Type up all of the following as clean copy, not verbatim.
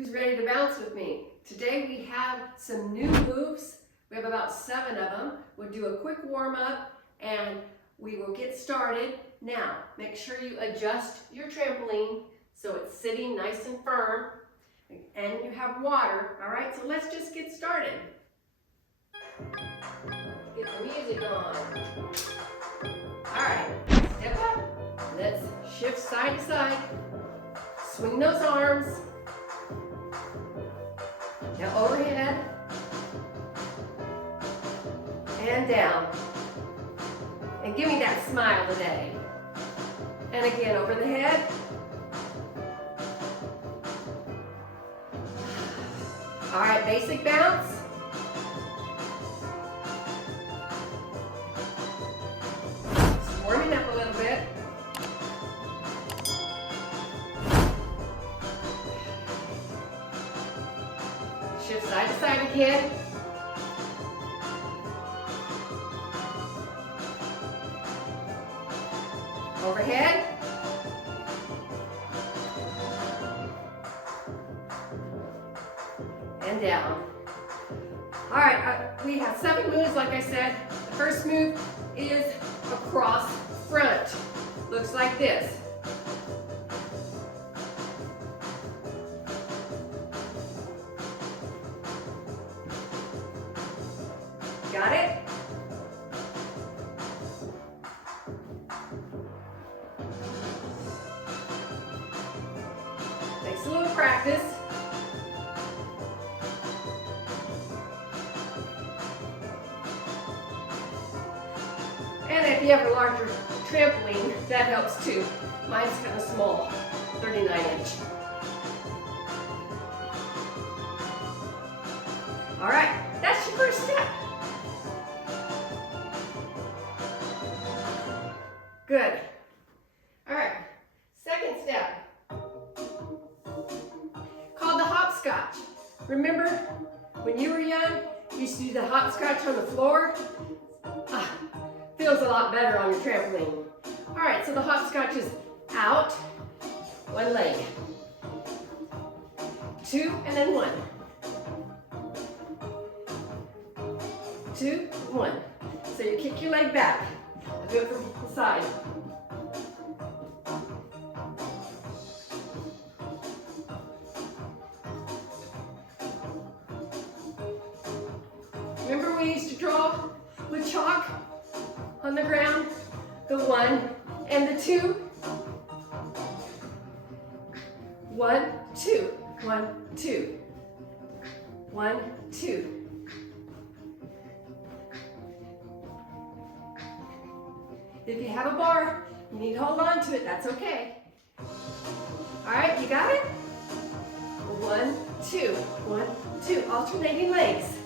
Who's ready to bounce with me? Today we have some new moves. We have about 7 of them. We'll do a quick warm up and we will get started. Now, make sure you adjust your trampoline so it's sitting nice and firm and you have water. All right, so let's just get started. Get the music on. All right, step up. Let's shift side to side. Swing those arms. Now overhead and down. And give me that smile today. And again, over the head. All right, basic bounce. Just warming up a little bit. Shift side to side again. Overhead. And down. All right, we have 7 moves, like I said. The first move is across front. Looks like this. Got it? Takes a little practice. And if you have a larger trampoline, that helps too. Mine's kind of small, 39-inch. All right, that's your first step. Good. All right, second step. Called the hopscotch. Remember when you were young, you used to do the hopscotch on the floor? Feels a lot better on your trampoline. All right, so the hopscotch is out, 1 leg, 2, and then 1. 2, 1. So you kick your leg back. I'll do it from the side. Remember we used to draw with chalk on the ground? The 1 and the 2. 1, 2. 1, 2. 1, 2. If you have a bar, you need to hold on to it, that's okay. All right, you got it? 1, 2, 1, 2, alternating legs.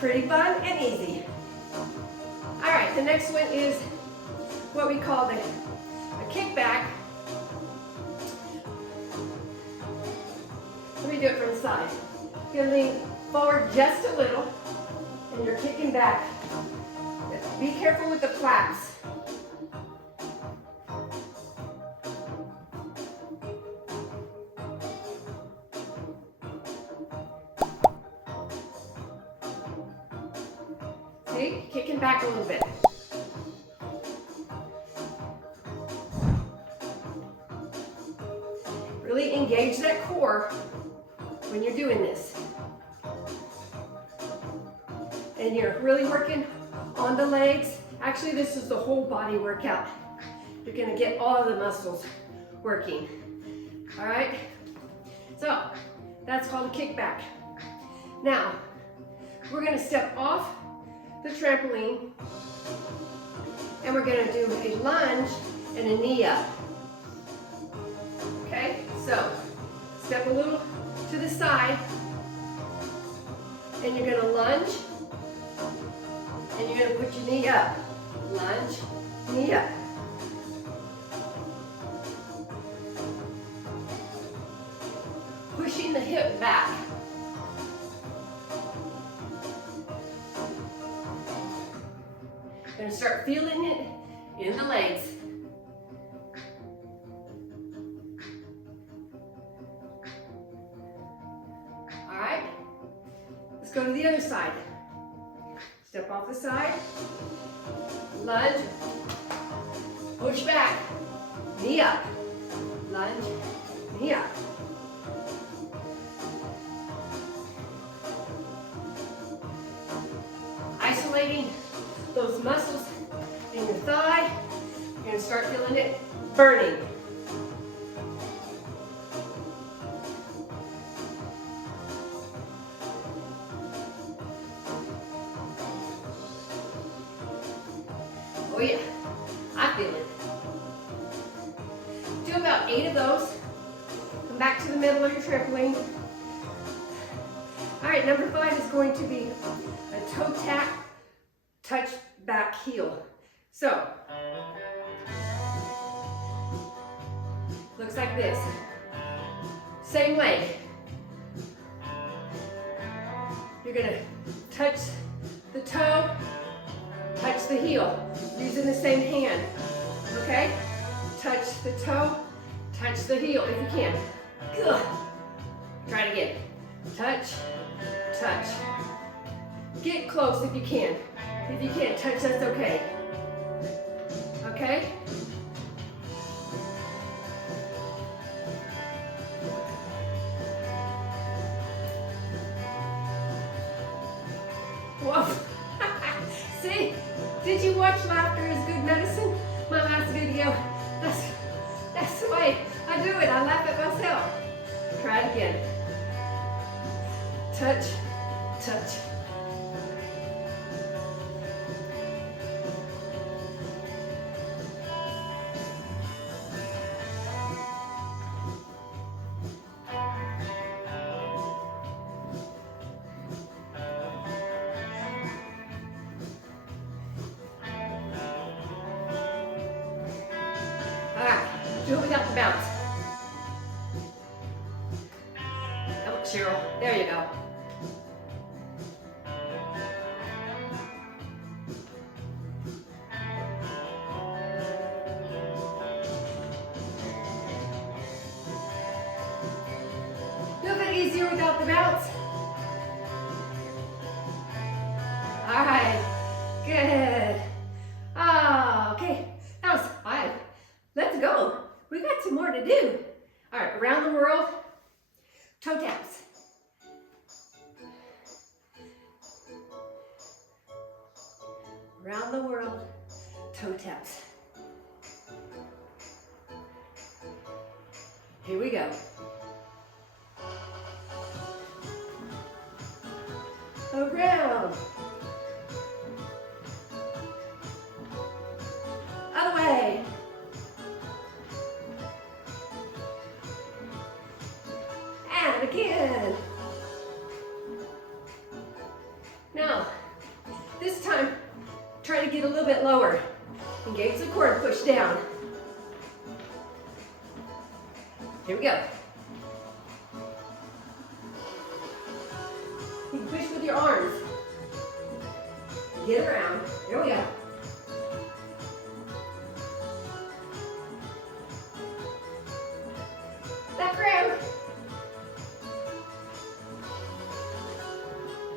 Pretty fun and easy. All right, the next one is what we call a kickback. Let me do it from the side. You're gonna lean forward just a little, and you're kicking back. Be careful with the flaps. See, kicking back a little bit. Really engage that core when you're doing this. And you're really working on the legs. Actually, this is the whole body workout. You're gonna get all of the muscles working. All right? So, that's called a kickback. Now, we're gonna step off the trampoline and we're gonna do a lunge and a knee up. Okay, so step a little to the side and you're gonna lunge and you're gonna put your knee up. Lunge, knee up. Pushing the hip back. Gonna start feeling it in the legs. go to the other side. Step off the side, lunge, push back, knee up, lunge, knee up. Isolating those muscles in your thigh. You're going to start feeling it burning. Oh yeah, I feel it. Do about 8 of those. Come back to the middle of your trampoline. All right, number 5 is going to be a toe tap, touch back heel. So, looks like this. Same leg. You're gonna touch the toe, touch the heel, using the same hand, okay? Touch the toe, touch the heel if you can. Ugh. Try it again. Touch, touch. Get close if you can. If you can't touch, that's okay. Okay? Whoa. See? Did you watch Laughter is Good Medicine? My last video. That's the way I do it. I laugh at myself. Try it again. Touch, touch. Do it without the bounce. Oh, Cheryl, there you go. A little bit easier without the bounce. All right, good. Oh, okay, that was 5. Let's go. We got some more to do. All right, around the world, toe taps. Around the world, toe taps. Here we go. Around. Other way. And again. Now, this time, try to get a little bit lower. Engage the core and push down. Here we go. You can push with your arms. Get around. Here we go. Back around.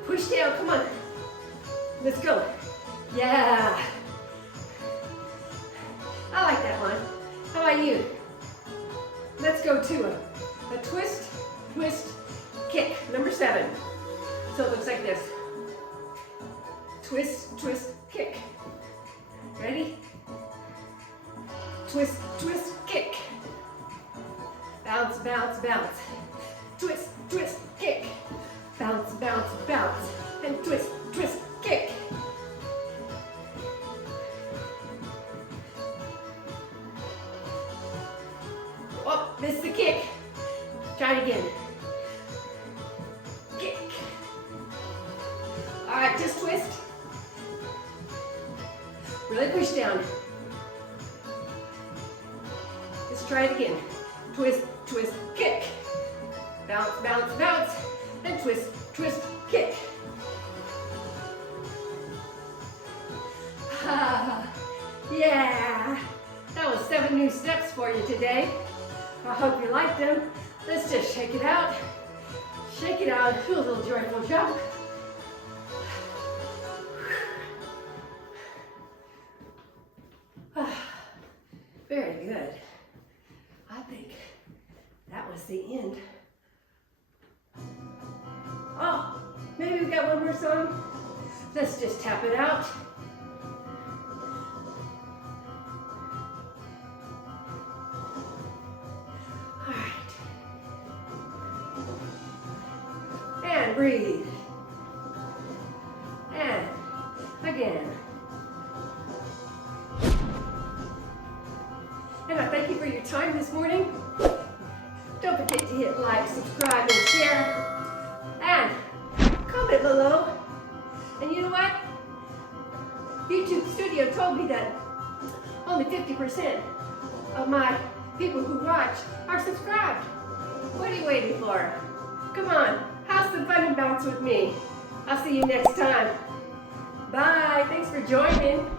Push down, come on. Let's go. Yeah. I like that one. How about you? Let's go to a twist, twist, kick. Number 7. So it looks like this. Twist, twist, kick. Ready? Twist, twist, kick. Bounce, bounce, bounce. Twist, twist, kick. Bounce, bounce, bounce. And twist, twist, kick. Oh, missed the kick. Try it again. Kick. All right, just twist. Really push down. Let's try it again. Twist, twist, kick. Bounce, bounce, bounce. And twist, twist, kick. Yeah. That was 7 new steps for you today. I hope you liked them. Let's just shake it out. Shake it out. Do a little joyful jump. Very good. I think that was the end. Oh, maybe we got one more song. Let's just tap it out. All right. And breathe. And again. And I thank you for your time this morning. Don't forget to hit like, subscribe, and share. And comment below. And you know what? YouTube Studio told me that only 50% of my people who watch are subscribed. What are you waiting for? Come on, have some fun and bounce with me. I'll see you next time. Bye. Thanks for joining.